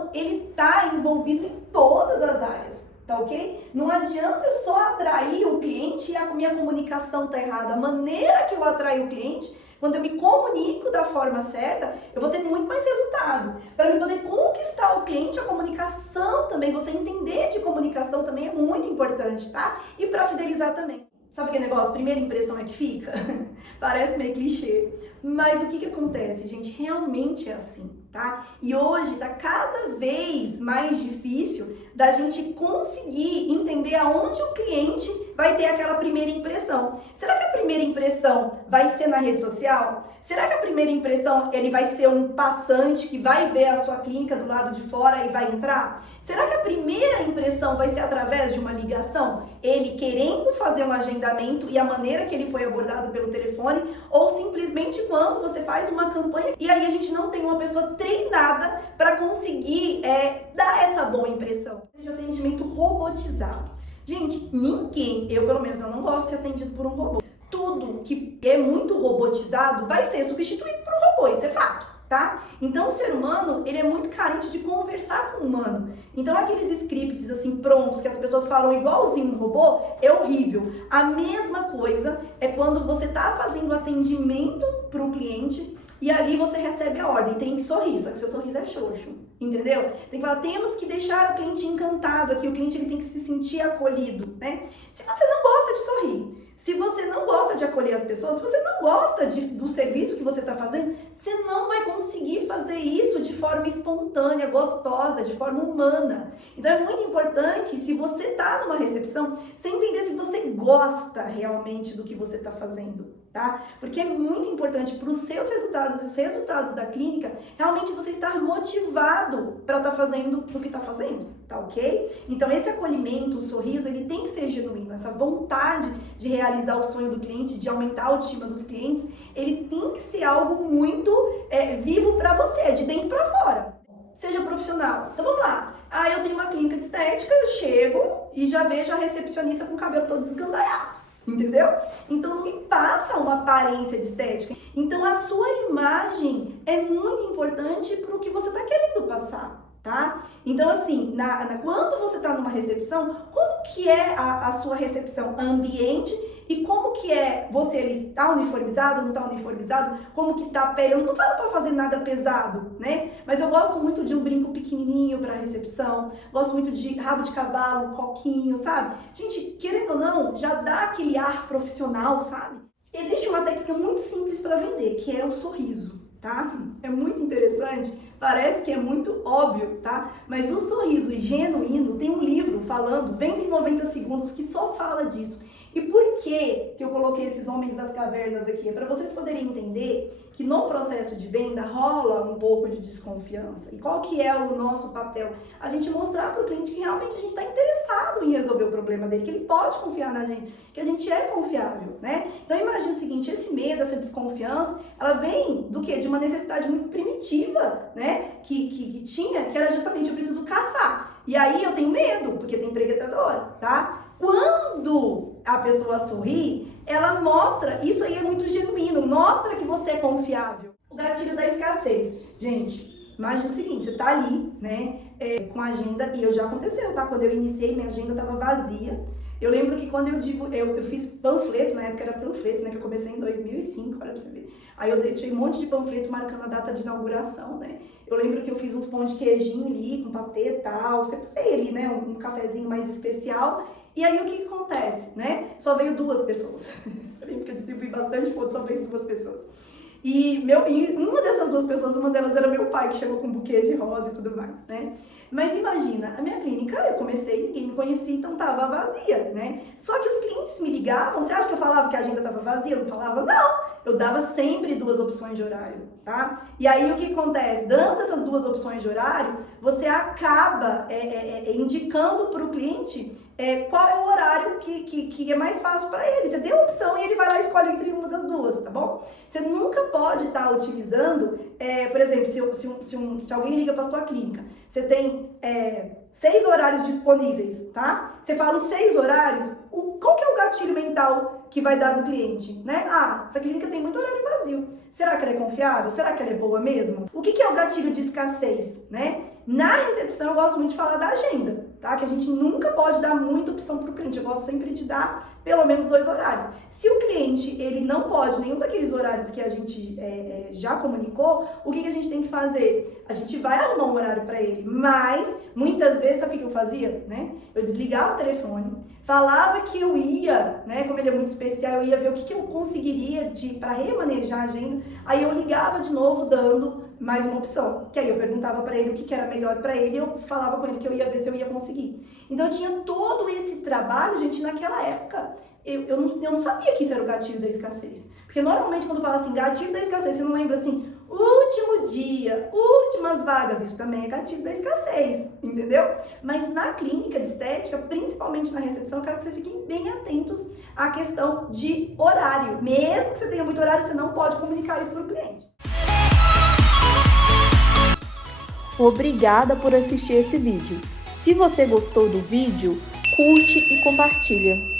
Então, ele está envolvido em todas as áreas, tá ok? Não adianta eu só atrair o cliente e a minha comunicação tá errada. A maneira que eu atraio o cliente, quando eu me comunico da forma certa, eu vou ter muito mais resultado. Para eu poder conquistar o cliente, a comunicação também, você entender de comunicação também é muito importante, tá? E para fidelizar também. Sabe aquele negócio, primeira impressão é que fica? Parece meio clichê. Mas o que acontece, gente? Realmente é assim, tá? E hoje tá cada vez mais difícil da gente conseguir entender aonde o cliente vai ter aquela primeira impressão. Será que a primeira impressão vai ser na rede social? Será que a primeira impressão ele vai ser um passante que vai ver a sua clínica do lado de fora e vai entrar? Será que a primeira impressão vai ser através de uma ligação? Ele querendo fazer um agendamento e a maneira que ele foi abordado pelo telefone, ou simplesmente quando você faz uma campanha e aí a gente não tem uma pessoa treinada para conseguir dar essa boa impressão. Seja atendimento robotizado. Gente, ninguém, eu pelo menos eu não gosto de ser atendido por um robô. Tudo que é muito robotizado vai ser substituído por um robô, isso é fato, tá? Então o ser humano, ele é muito carente de conversar com o humano. Então aqueles scripts assim prontos que as pessoas falam igualzinho no robô, é horrível. A mesma coisa é quando você tá fazendo atendimento para o cliente e ali você recebe a ordem, tem que sorrir, só que seu sorriso é xoxo, entendeu? Tem que falar, temos que deixar o cliente encantado aqui, o cliente ele tem que se sentir acolhido, né? Se você não gosta de sorrir, se você não gosta de acolher as pessoas, se você não gosta do serviço que você está fazendo, você não vai conseguir fazer isso de forma espontânea, gostosa, de forma humana. Então é muito importante, se você está numa recepção, você entender se você gosta realmente do que você está fazendo, tá? Porque é muito importante para os seus resultados, os resultados da clínica, realmente você estar motivado para estar fazendo o que está fazendo, tá ok? Então esse acolhimento, o sorriso, ele tem que ser genuíno, essa vontade de realizar o sonho do cliente, de aumentar a autoestima dos clientes, ele tem que ser algo muito vivo para você, de dentro para fora. Seja profissional. Então vamos lá. Eu tenho uma clínica de estética, eu chego e já vejo a recepcionista com o cabelo todo desgandaiado. Entendeu? Então não me passa uma aparência de estética. Então a sua imagem é muito importante para o que você está querendo passar, tá? Então assim, quando você está numa recepção, como que é a sua recepção? Ambiente e como que é você, ele está uniformizado, não está uniformizado? Como que tá a pele? Eu não falo para fazer nada pesado, né? Mas eu gosto muito de um brinco pequenininho para recepção, gosto muito de rabo de cavalo, coquinho, sabe? Gente, querendo ou não, já dá aquele ar profissional, sabe? Existe uma técnica muito simples para vender, que é o sorriso, tá? É muito interessante, parece que é muito óbvio, tá? Mas o sorriso genuíno, tem um livro falando, Venda em 90 segundos, que só fala disso. E por que eu coloquei esses homens das cavernas aqui? É para vocês poderem entender que no processo de venda rola um pouco de desconfiança. E qual que é o nosso papel? A gente mostrar para o cliente que realmente a gente está interessado em resolver o problema dele, que ele pode confiar na gente, que a gente é confiável, né? Então imagina o seguinte, esse medo, essa desconfiança, ela vem do quê? De uma necessidade muito primitiva, né? Que tinha, que era justamente eu preciso caçar. E aí eu tenho medo, porque tem predador, tá? Quando a pessoa sorri, ela mostra, isso aí é muito genuíno, mostra que você é confiável. O gatilho da escassez. Gente, imagina o seguinte, você tá ali, né, com a agenda, e já aconteceu, tá? Quando eu iniciei, minha agenda tava vazia. Eu lembro que quando eu fiz panfleto, na época era panfleto, né, que eu comecei em 2005, olha pra você ver. Aí eu deixei um monte de panfleto marcando a data de inauguração, né. Eu lembro que eu fiz uns pão de queijinho ali, com patê e tal, separei ali, né, um cafezinho mais especial. E aí o que acontece, né? Só veio 2 pessoas. Eu lembro que eu distribuí bastante foto, só veio 2 pessoas. E uma dessas 2 pessoas, uma delas era meu pai, que chegou com um buquê de rosa e tudo mais, né? Mas imagina, a minha clínica, eu comecei, ninguém me conhecia, então tava vazia, né? Só que os clientes me ligavam, você acha que eu falava que a agenda tava vazia? Eu não falava, não! Eu dava sempre 2 opções de horário, tá? E aí o que acontece? Dando essas 2 opções de horário, você acaba indicando para o cliente qual é o horário que é mais fácil para ele. Você tem a opção e ele vai lá e escolhe entre uma das 2, tá bom? Você nunca pode estar utilizando, por exemplo, se alguém liga para a sua clínica, você tem 6 horários disponíveis, tá? Você fala os 6 horários, Qual que é o gatilho mental que vai dar no cliente, né? Ah, essa clínica tem muito horário vazio. Será que ela é confiável? Será que ela é boa mesmo? O que é o gatilho de escassez, né? Na recepção eu gosto muito de falar da agenda, tá? Que a gente nunca pode dar muita opção para o cliente. Eu gosto sempre de dar pelo menos 2 horários. Se o cliente ele não pode nenhum daqueles horários que a gente já comunicou, o que a gente tem que fazer? A gente vai arrumar um horário para ele, mas muitas vezes, sabe o que eu fazia? Né? Eu desligava o telefone, falava que eu ia, né? Como ele é muito especial, eu ia ver o que eu conseguiria para remanejar a agenda, aí eu ligava de novo dando mais uma opção, que aí eu perguntava para ele o que era melhor para ele, eu falava com ele que eu ia ver se eu ia conseguir. Então eu tinha todo esse trabalho, gente, naquela época. Eu não sabia que isso era o gatilho da escassez. Porque normalmente quando fala assim, gatilho da escassez, você não lembra assim, último dia, últimas vagas, isso também é gatilho da escassez, entendeu? Mas na clínica de estética, principalmente na recepção, eu quero que vocês fiquem bem atentos à questão de horário. Mesmo que você tenha muito horário, você não pode comunicar isso para o cliente. Obrigada por assistir esse vídeo. Se você gostou do vídeo, curte e compartilha.